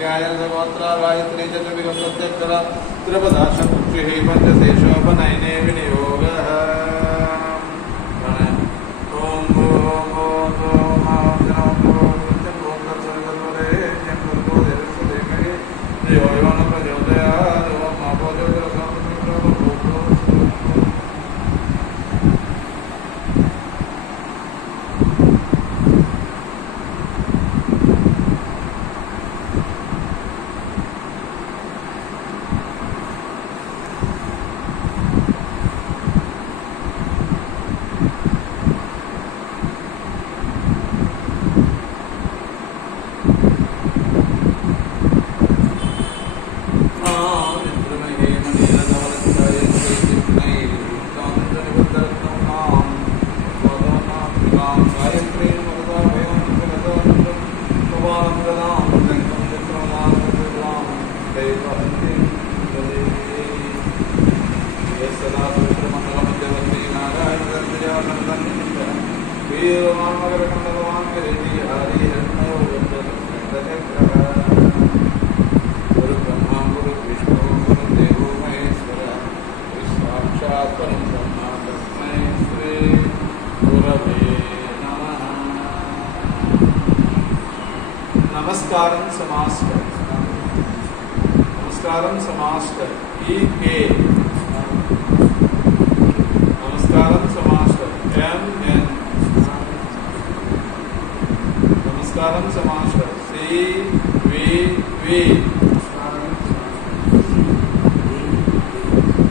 वेदवनाथाङ्ग्याय सर्वत्र गायत्री च त्रिविधं प्रत्यक्षरा त्रिपदाशपुत्रिः पञ्चशेषोपनयने विनियोगः ഭഗവാൻ ഹരി ഹരി ഹരി ഹരി ഹരി नमस्कारम समाष्ट नमस्कारम समाष्ट ई ए समास कर एम एन नमस्कारम कर सी वे वे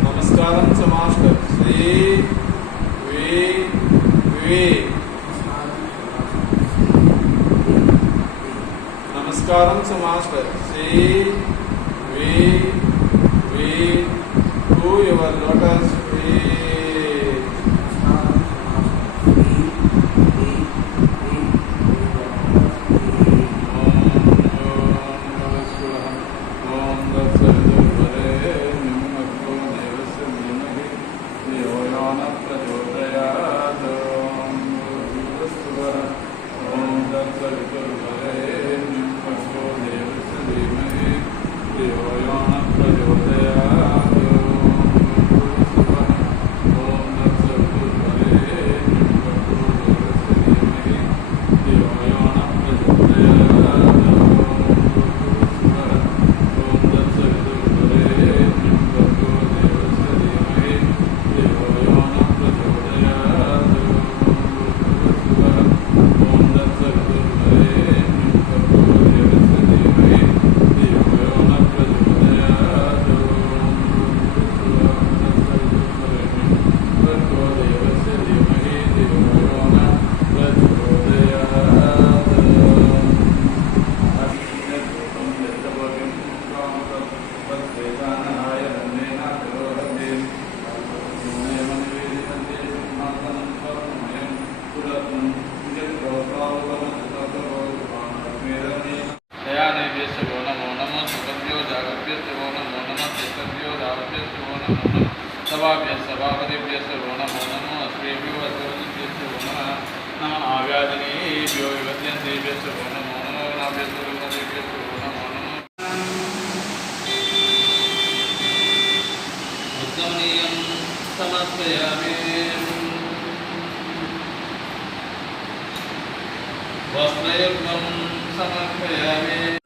नमस्कारम समाष्ट सी वे वे నమస్కారం సమాస్కర్ శ్రీ వి వి టు యువర్ లోటస్ సభాభ్య సభాపతిభ్య గో నమో నమో అశ్వేభ్యో అశ్వభ్యస్య గో నమ ఆవ్యాధినేభ్యో నమో నమో నమో నమో ఉత్తమనీయం సమర్పయామి. వస్త్రయుగ్మం సమర్పయామి.